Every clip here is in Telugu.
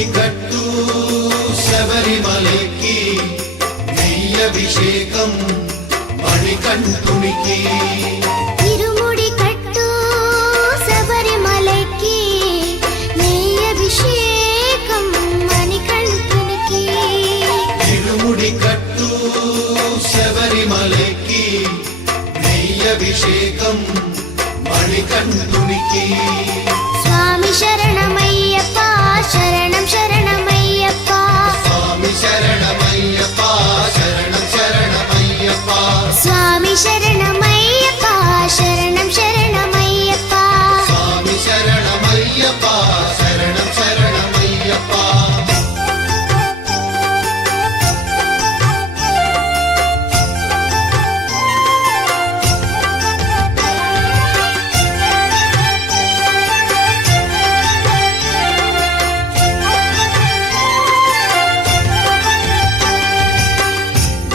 ఇరుముడి కట్టు శబరిమలకి నెయ్యభిషేకం మణికంఠునికి ఇరుముడి కట్టు శబరిమలకి నెయ్యభిషేకం మణికంఠునికి ఇరుముడి కట్టు శబరిమలకి నెయ్యభిషేకం మణికంఠునికి స్వామి శరణమయ్యప్ప శరణం శరణమయ్యప్ప స్వామి శరణమయ్యప్ప శరణం శరణమయ్యప్ప స్వామి శరణమయ్యప్ప శరణం శరణమయ్యప్ప స్వామి శరణమయ్యప్ప శరణం శరణమయ్యప్ప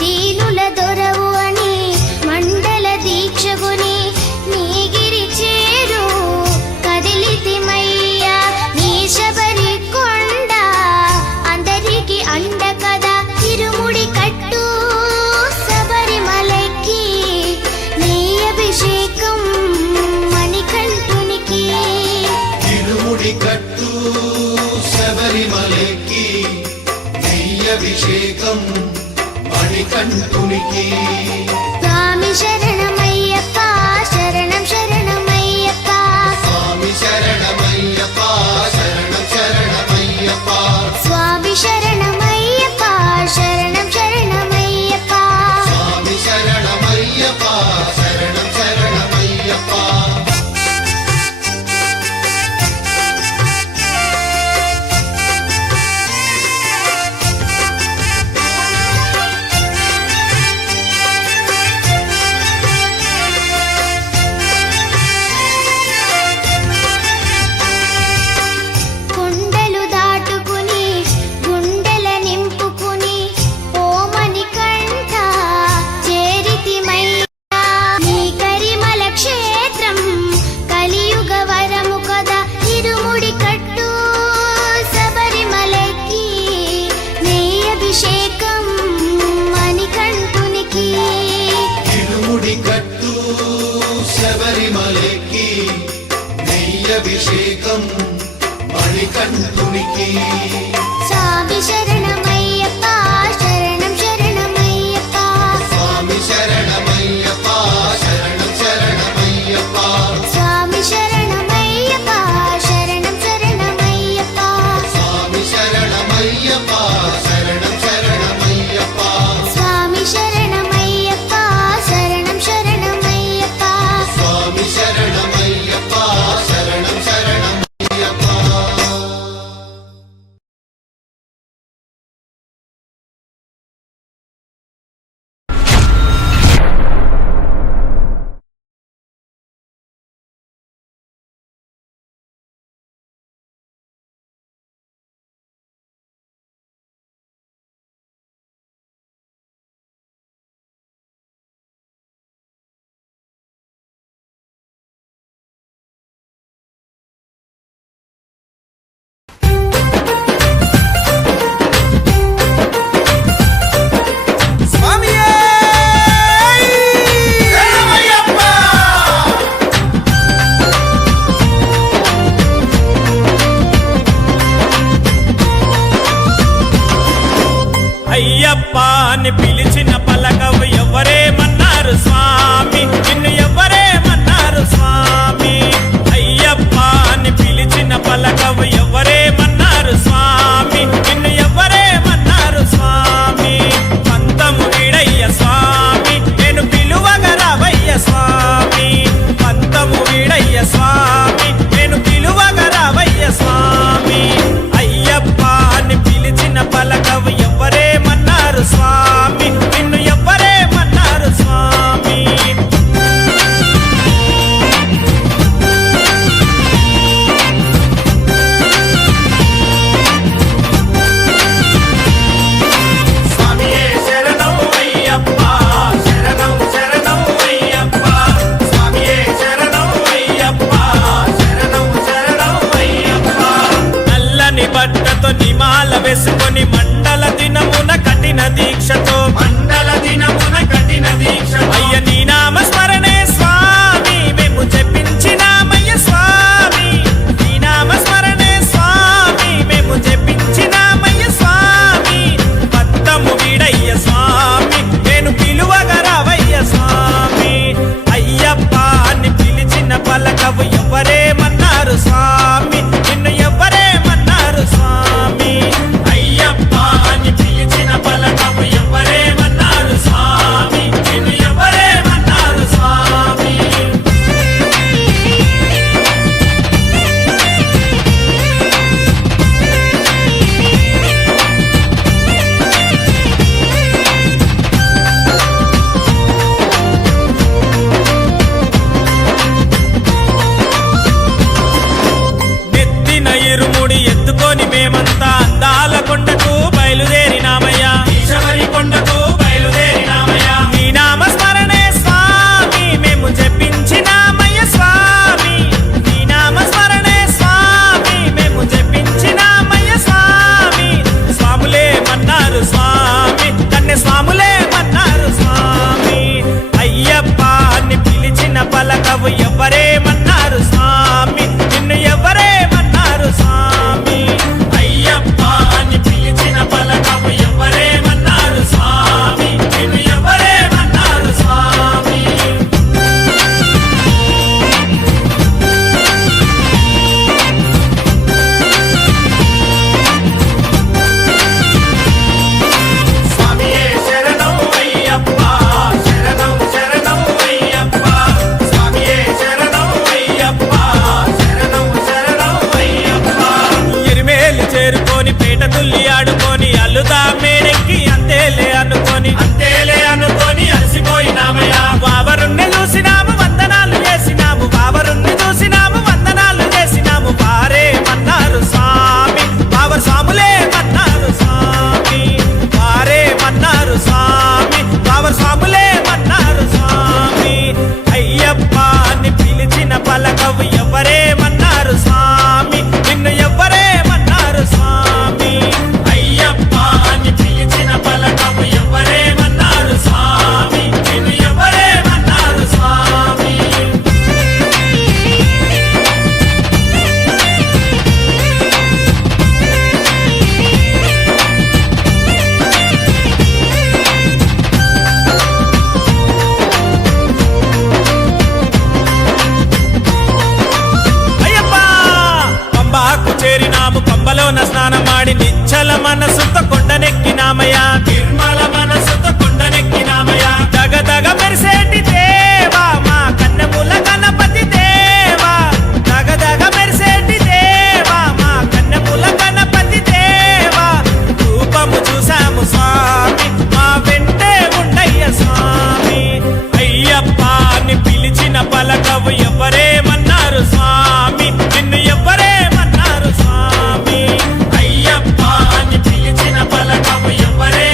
దీనుల దొరవు అని మండల దీక్షగుని నీగిరి చేరు కదిలితిమయ్యా నీ శబరి కొండ అందరికి అండ కదా ఇరుముడి కట్టు శబరిమలకి నీ అభిషేకం మణికంఠునికి ఇరుముడి కట్టు శబరిమలకి నెయ్యభిషేకం మణికంఠునికి స్వామి శరణమయ్యప్ప శరణం శరణమయ్యప్ప స్వామి శరణమయ్యప్ప శరణం శరణమయ్యప్ప స్వామి శరణమయ్యప్ప శరణం శరణమయ్యప్ప స్వామి శరణమయ్యప్ప శరణం శరణమయ్యప్ప కొండలు దాటుకుని గుండెల నింపుకుని ఓమని కంఠ చేరితిమయ్యా నీ కరిమల క్షేత్రం కలియుగ వరము కదా ఇరుముడి కట్టు శబరిమలకి నీ అభిషేకం మణికంఠునికి ఇరుముడి కట్టు శబరిమలకి నెయ్యభిషేకం మణికంఠునికి స్వామి శరణమయ్యప్ప శరణం శరణమయ్యప్ప స్వామి శరణమయ్యప్ప శరణం శరణమయ్యప్ప స్వామి శరణమయ్యప్ప శరణం శరణమయ్యప్ప స్వామి శరణమయ్యప్ప శరణం శరణమయ్యప్ప స్వామి శరణమయ్యప్ప శరణం శరణమయ్యప్ప స్వామి శరణమయ్యప్ప శరణం శరణమయ్యప్ప అయ్యప్ప అని పిలిచిన పలకవు ఎవరేమన్నారు స్వామి నిన్ను ఎవరేమన్నారు స్వామి అయ్యప్ప అని పిలిచిన పలకవు ఎవరేమన్నారు స్వామి నిన్ను ఎవరేమన్నారు స్వామి పంతము వీడయ్య స్వామి నేను పిలువగరావయ్య స్వామి పంతము వీడయ్య స్వామి నేను పిలువగరావయ్య స్వామి అయ్యప్ప అని పిలిచిన పలకవు ఎవరేమన్నారు స్వామి నిన్ను ఎవరేమన్నారు మాలతో నిమాల వేసుకొని మండల దినమున కఠిన దీక్షతో అయ్య నీ నామ స్మరణే స్వామి మేము జపించినామయ్య స్వామి నీ నామ స్మరణే స్వామి మేము జపించినామయ్య స్వామి పత్తము వీడయ్య స్వామి నేను పిలువగరావయ్య స్వామి అయ్యప్ప అని పిలిచిన పలకవు ఎవరేమన్నారు స్వామి నిన్ను ఎవరేమన్నారు స్వామి అయ్యప్ప అని పిలిచిన పలకవు ఎవరేమన్నారు స్వామి నిన్ను ఎవరేమన్నారు స్వామి నెత్తిన ఇరుముడి ఎత్తుకొని మేమంతా అందాల కొండకు బయలుదేరినామయ్యా ఈశవరి కొండకు బయలుదేరినామయ్యా నీ నామ స్మరణే స్వామి మేము జపించినామయ్య స్వామి నీ నామ స్మరణే స్వామి మేము జపించినామయ్య స్వామి స్వాములే మన్నారు స్వామి కన్నె స్వాములే మన్నారు స్వామి అయ్యప్ప అని పిలిచిన పలకవు ఎవరేమన్నారు స్వామి నిన్ను ఎవరేమన్నారు స్వామి అయ్యప్ప అని పిలిచిన పలకవు ఎవరేమన్నారు స్వామి నిన్ను ఎవరేమన్నారు స్వామి స్వామియే శరణం అయ్యప్ప శరణం శరణం అయ్యప్ప స్వామియే శరణం అయ్యప్ప శరణం శరణం అయ్యప్ప ఎరిమేలు చేరుకొని పేట తుల్లి ఆడుకొని అల్లుదా మేడెక్కి అంతేలే అనుకొని అలసిపోయినామయ్యా బావరుణ్ణి చూసినాము వందనాలు చేసినాము బావరుణ్ణి చూసినాము వందనాలు చేసినాము వారే మన్నారు స్వామి బావర్ స్వాములే మన్నారు స్వామి వారే మన్నారు స్వామి బావర్ స్వాములే మన్నారు స్వామి అయ్యప్ప అని పిలిచిన పలకవు ఎవరేమన్నారు స్వామి నిన్ను ఎవరేమన్నారు స్వామి అయ్యప్ప అని పిలిచిన పలకవు ఎవరేమన్నారు స్వామి నిన్ను ఎవరేమన్నారు స్వామి అయ్యప్ప పంబాకు చేరినాము పంబలోన స్నానమాడి నిచ్చల మనసుతో కొండనెక్కినామయ్యా నిర్మల మనసుతో కొండనెక్కినామయ్యా దగ దగ మెరిసేటి దేవా మా కన్నెముల గణపతి దేవా దగ దగ మెరిసేటి దేవా మా కన్నెముల గణపతి దేవా రూపము చూసాము స్వామి మా వెంటే ఉండయ్య స్వామి అయ్యప్ప అని పిలిచిన పలకవు ఎవరేమన్నారు స్వామి నిన్ను ఎవరేమన్నారు స్వామి అయ్యప్ప అని పిలిచిన పలకవు ఎవరే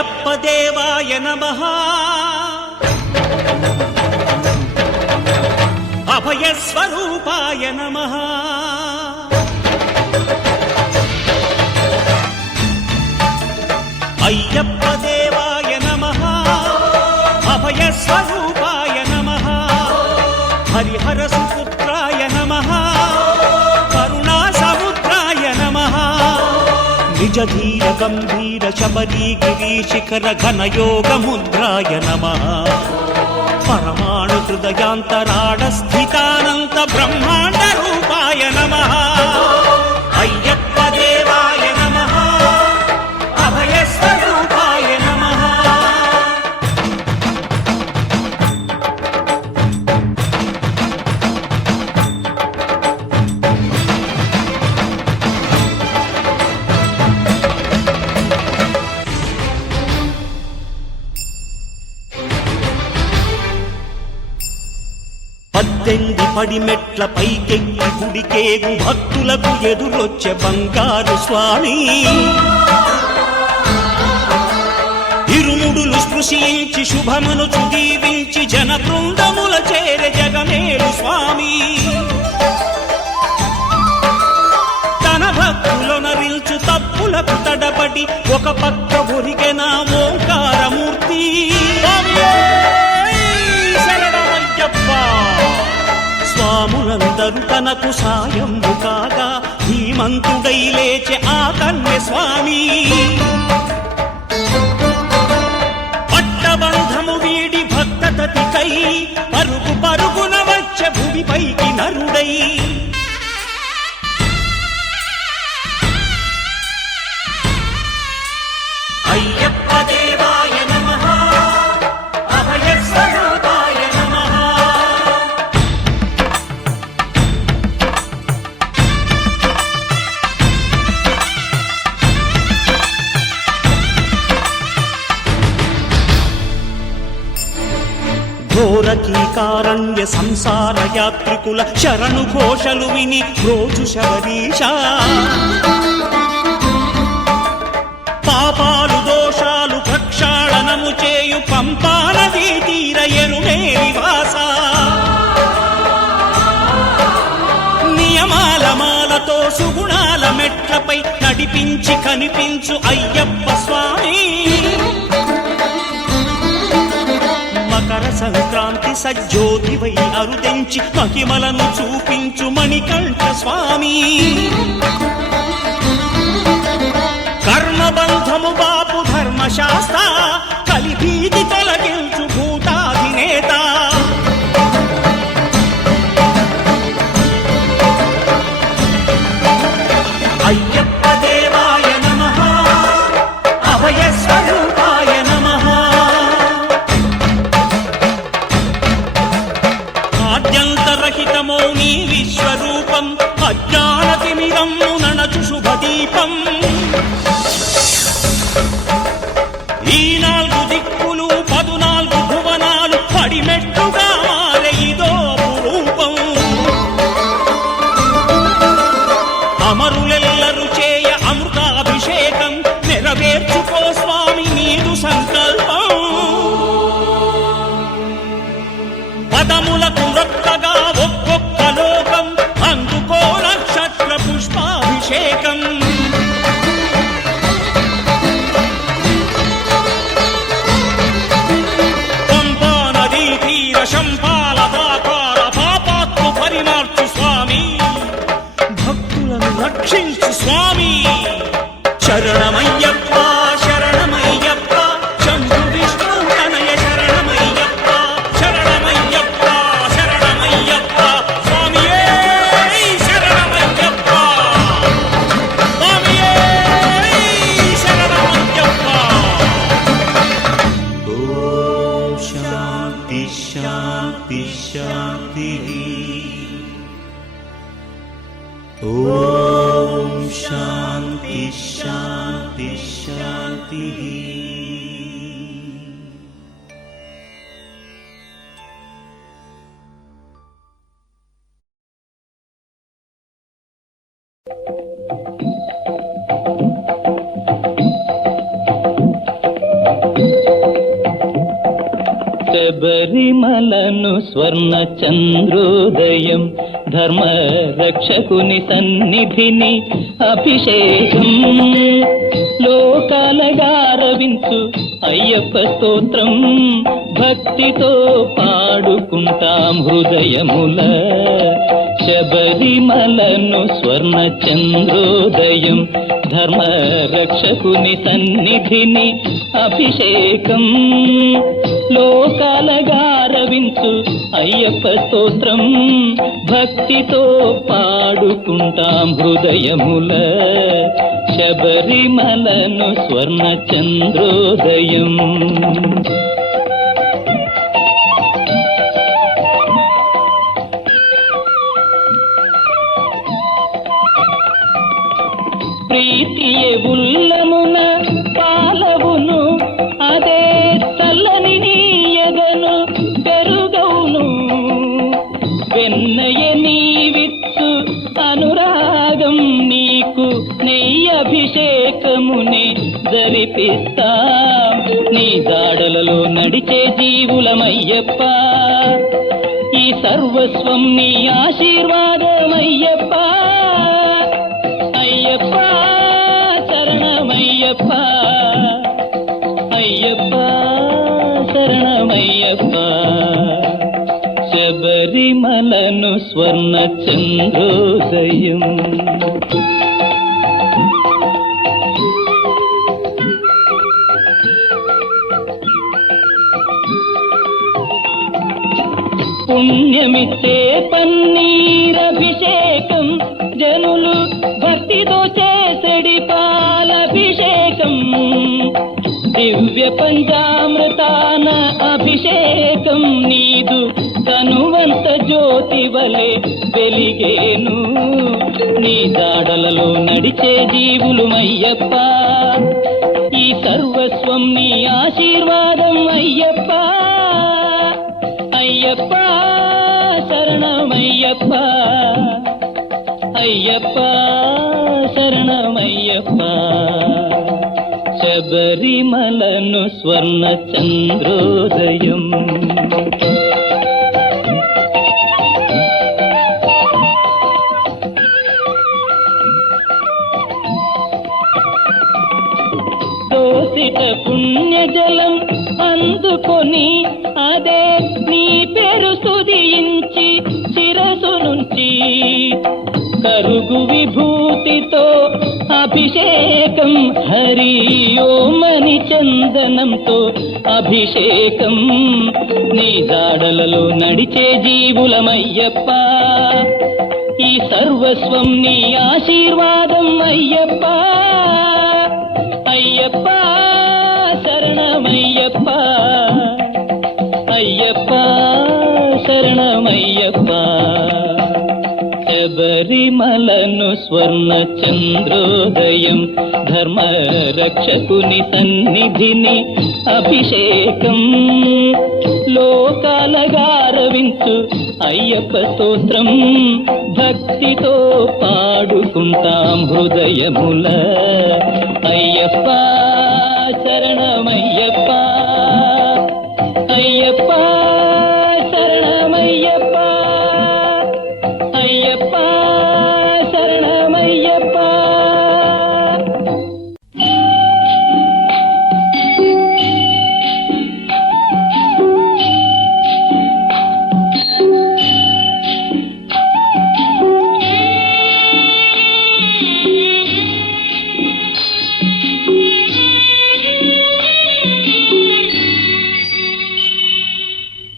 అయ్యప్ప దేవాయ నమః అభయస్వరూపాయ నమః అయ్యప్ప దేవాయ నమః అభయస్వరూపాయ నమః హరిహర సుపుత్రాయ నమః కరుణా సముద్రాయ నమః నిజ ధీర గంభీర శబరీ గిరీశిఖర ఘనయోగ ముద్రాయ నమః పరమాణు హృదయాంతరాడ స్థితానంత బ్రహ్మాండ రూపాయ నమః అయ్యప్ప దేవాయ నమః అభయస్వరూపాయ నమః పద్దెంది పడిమెట్ల పైకెక్కి గుడికేగు భక్తులకు ఎదురొచ్చే బంగారు స్వామి ఇరుముడులు స్పృశించి శుభమును చుదీవించి జన బృందముల చేరె జగమేలు స్వామి తన భక్తులొనరిల్చు తప్పులకు తడబడి ఒక పక్క ఒరిగెన ఓంకారమూర్తి స్వాములందరూ తనకు సాయము కాగా ధీమంతుడై లేచె ఆ కన్య స్వామి పట్టబంధము వీడి భక్తతతికై పరుగు పరుగున వచ్చె భూమిపైకి నరుడై అయ్యప్ప దేవాయ నమః అభయస్వరూపాయ నమః ఘోరకీకారణ్య సంసార యాత్రికుల శరణు ఘోషలు విని రోజు శబరీష పాపాలు దోషాలు ప్రక్షాళనము చేయు పంపానదీ తీర ఎరుమే నివాస నియమాల మాలతో సుగుణాల మెట్లపై నడిపించి కనిపించు అయ్యప్ప స్వామి మకర సంక్రాంతి సజ్జోతివై అరుదెంచి మహిమలను చూపించు మణికంఠ స్వామి కర్మబంధము బాపు ధర్మశాస్త్ర కలిభీతి తొలగించు భూతాధినేత అయ్యప్ప దేవాయ నమః అభయస్వరూపాయ నమః ఆద్యంతరహితమో నీ విశ్వరూపం అజ్ఞానతిమిరం నణచు శుభదీపం ఈ 4 దిక్కులు 14 భువనాలు పడిమెట్టుగా మారే ఇదో రూపం అమరులెల్లరు చేయ అమృతాభిషేకం నెరవేర్చుకో స్వామి నీదు సంకల్పం పదములకు రొక్కగా ఒక్కొక్క లోకం అందుకో నక్షత్ర పుష్పాభిషేకం శంపాలదాకార పాపాత్మ పరిమార్చు స్వామి భక్తులను రక్షించు స్వామి శరణమయ్యప్ప శరణమయ్యప్ప శంభు విష్ణు తనయ శరణమయ్యప్ప శరణమయ్యప్ప శరణమయ్యప్ప స్వామియే శరణమయ్యప్ప స్వామియే శరణమయ్యప్ప ఓం శాంతి శాంతి శాంతి ఓం శాంతి శాంతి శాంతి శబరిమలను స్వర్ణ చంద్రోదయం ధర్మ రక్షకుని సన్నిధిని అభిషేకం లోకాలగారవించు అయ్యప్ప స్తోత్రం భక్తితో పాడుకుంటాం హృదయముల శబరిమలను స్వర్ణ చంద్రోదయం ధర్మ రక్షకుని సన్నిధిని అభిషేకం లోకాలగారవించు అయ్యప్ప స్తోత్రం భక్తితో పాడుకుంటాం హృదయముల శబరిమలను స్వర్ణ చంద్రోదయం. ప్రీతియే ఉల్లమున పాలవును అదే చల్లని నీయగను పెరుగవును వెన్నయ నీవిచ్చు అనురాగం నీకు నెయ్యభిషేకమునే జరిపిస్తా నీ దాడలలో నడిచే జీవులమయ్యప్ప ఈ సర్వస్వం నీ ఆశీర్వాదమయ్యప్ప అయ్యప్ప శరణమయ్యప్ప అయ్యప్ప శరణమయ్యప్ప శబరిమలను స్వర్ణ చంద్రోదయం. పుణ్యమిచ్చే పన్నీరభిషేకం జనులు భక్తితో చేసడి పాలభిషేకం దివ్య పంచామృతాన అభిషేకం నీదు తనువంత జ్యోతి వలె వెలిగేను నీ దాడలలో నడిచే జీవులుమయ్యప్ప ఈ సర్వస్వం నీ ఆశీర్వాదం అయ్యప్ప అయ్యప్ప శరణమయ్యప్ప అయ్యప్ప శరణమయ్యప్ప శబరిమలను స్వర్ణ చంద్రోదయం. దోసిట పుణ్యజలం అందుకొని అదే నీ పేరు స్తుతించి శిరసు నుంచి కరుగు విభూతితో అభిషేకం హరి ఓమని చందనంతో అభిషేకం నీ దాడలలో నడిచే జీవులమయ్యప్ప ఈ సర్వస్వం నీ ఆశీర్వాదం అయ్యప్ప అయ్యప్ప శరణమయ్యప్ప అయ్యప్ప శరణమయ్యప్ప శబరిమలను స్వర్ణ చంద్రోదయం ధర్మ రక్షకుని సన్నిధిని అభిషేకం లోకాలగారవించు అయ్యప్ప స్తోత్రం భక్తితో పాడుకుంటాం హృదయముల అయ్యప్ప శరణమయ్యప్ప అయ్యప్ప శరణమయ్యప్ప అయ్యప్ప శరణమయ్యప్ప.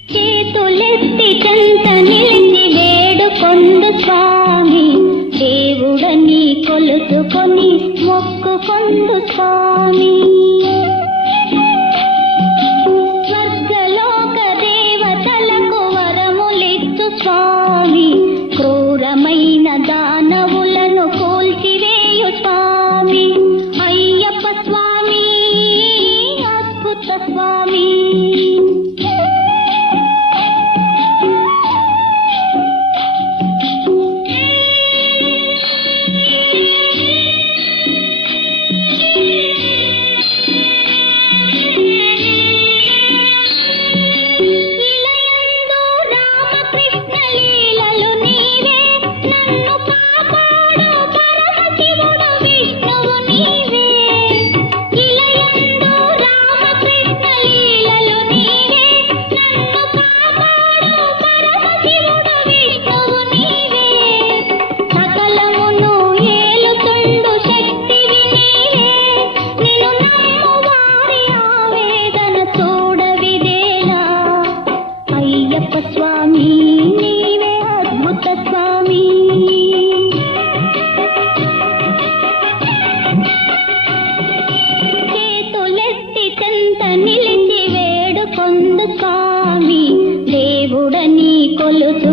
చేతులెత్తి చెంత నిలిచి వేడుకొండు స్వామి దేవుడని కొలుసుకొని మొక్కుకొండు స్వామి స్వర్గలోక దేవతలకు వరములిచ్చు స్వామి క్రూరమైన దానవులను కూల్చివేయు స్వామి అయ్యప్ప స్వామి అద్భుత స్వామి.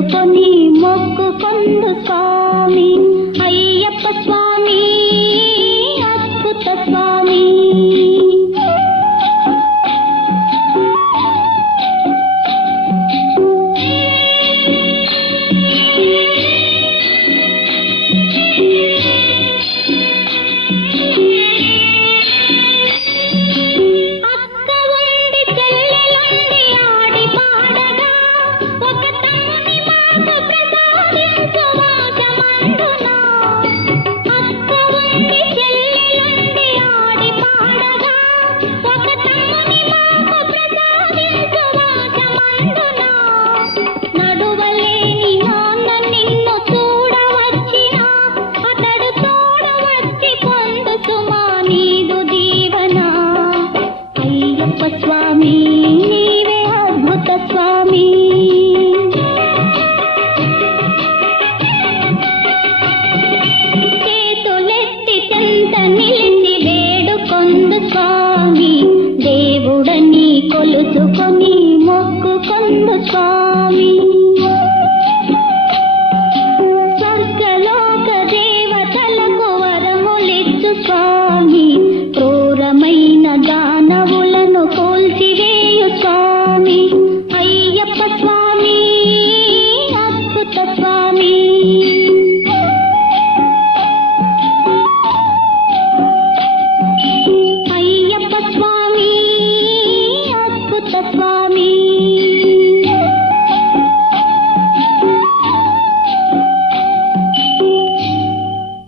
కొలుసుకొని మొక్కుకొందు స్వామి అయ్యప్ప స్వామి అద్భుత స్వామి. స్వామి నీవే అద్భుత స్వామి. చేతులెత్తి చెంత నిలిచి వేడుకొందు స్వామి దేవుడని కొలుసుకొని మొక్కుకొందు స్వామి.